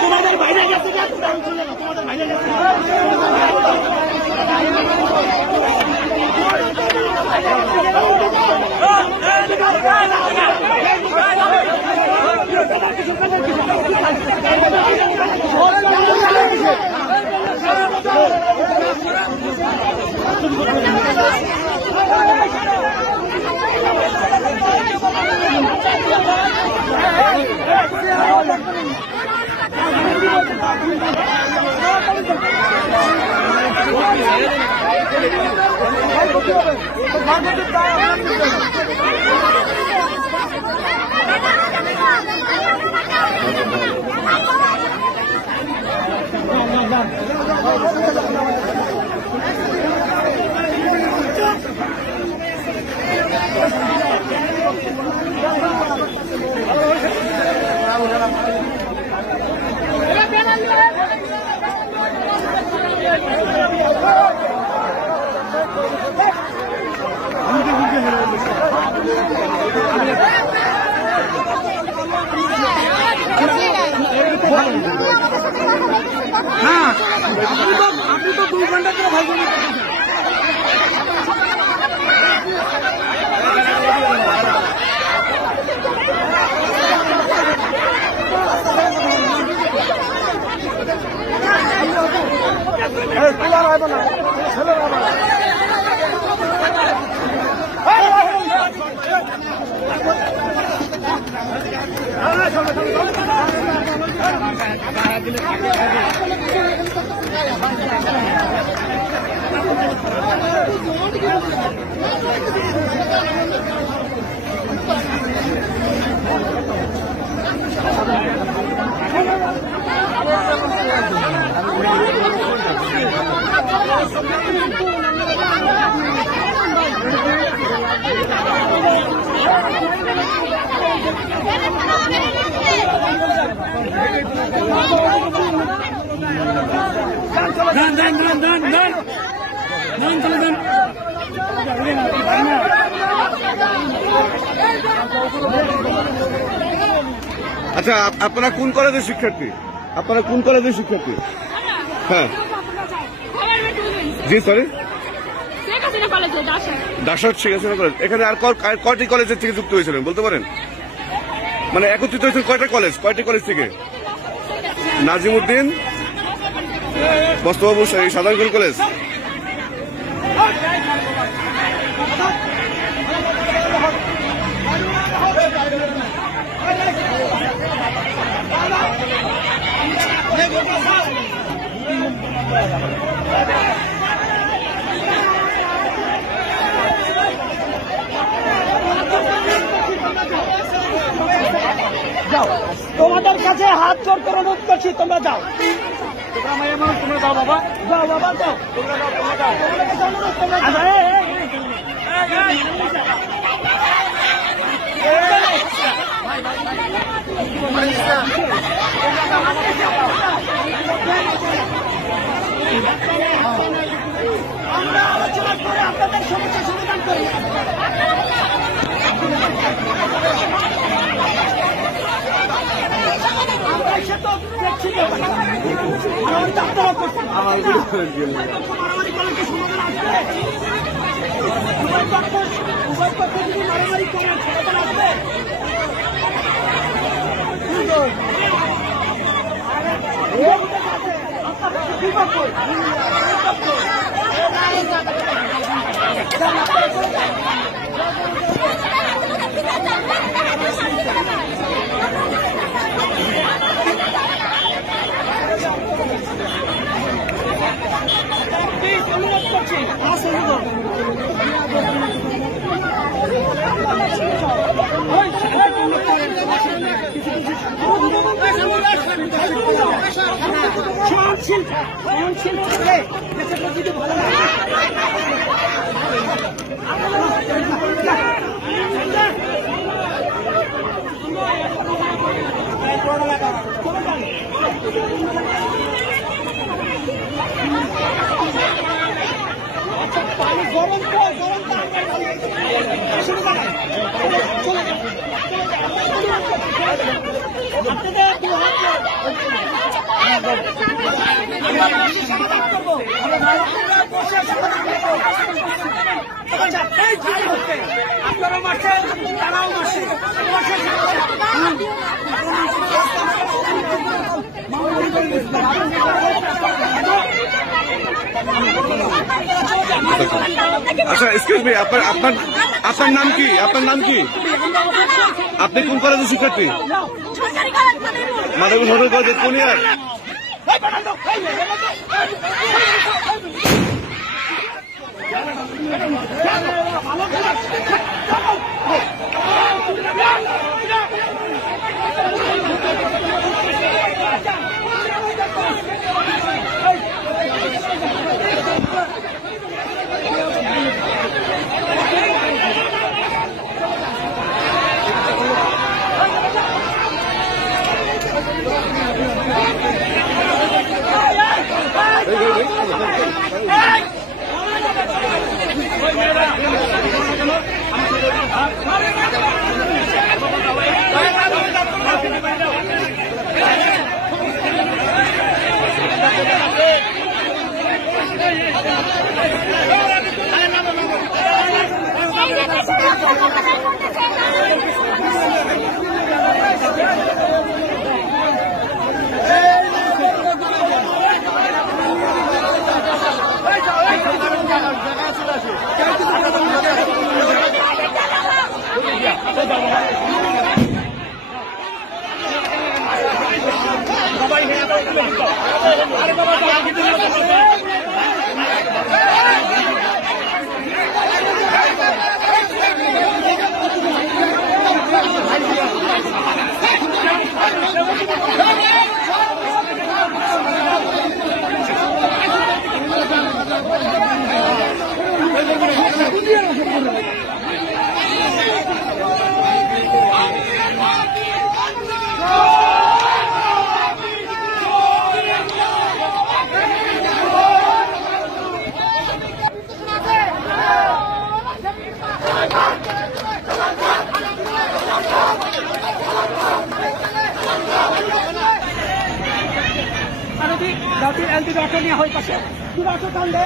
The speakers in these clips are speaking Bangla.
তোমাদের বাইরে গেছে তোমাদের বাইরে গেছে হ্যাঁ আপনি তো 2 ঘন্টা করে ভাই আচ্ছা, আপনারা কোন কলেজের শিক্ষার্থী? আপনারা কোন কলেজের শিক্ষার্থী? হ্যাঁ জি সরি দাসর শেখ হাসিনা কলেজ। এখানে আর কয়টি কলেজের থেকে যুক্ত হয়েছিলেন বলতে পারেন? মানে একত্রিত হয়েছেন কয়টি কলেজ থেকে? নাজিমউদ্দিন, মোস্তফা সাধারণ কলেজ। তোমাদের কাছে হাত জোর করে অনুরোধ করছি, তোমরা যাও, তোমরা যাও বাবা, যাও বাবা, যাও, আমরা আলোচনা করে আপনাদের সমস্যা সমাধান করি। আমরা এসে তো দেখছি মারামারি আত্মহত্যা করছি, মারামারি করলে সমাধান আসবে? উভয় পক্ষে যদি মারামারি করেন সমাধান আসবে? সহনশীল থাকলে দেশের প্রকৃতি ভালো লাগে। পানি গরম তো অসুবিধা নাই, চলে যাবে। আপনাদের দু হাত সমাধান করবো, আপনারাও মারছেন, তারাও মারছে। আচ্ছা এক্সকিউজ মি, আপনার নাম কি? আপনার নাম কি? আপনি কোন কলেজের শিক্ষার্থী? মাধবপুর সরকারি কলেজের কোন ইয়ার? জাতির এলপি অটো নেওয়া হয় পাশে অটো টানলে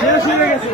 শেষ হয়ে গেছে।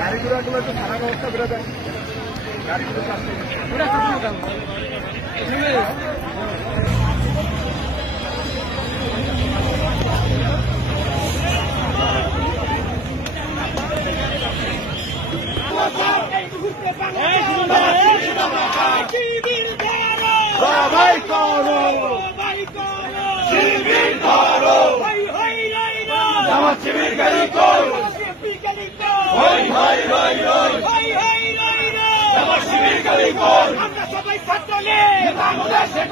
গাড়িগুলো একটু খারাপ অবস্থা করে দেন। গাড়িগুলো সবাই করো, শিবির ধরো, জামাত শিবির গাড়ি করো, হই হই হই হই, জামাত শিবির গাড়ি করো, আমরা সবাই ছাত্রলীগ, বাংলাদেশে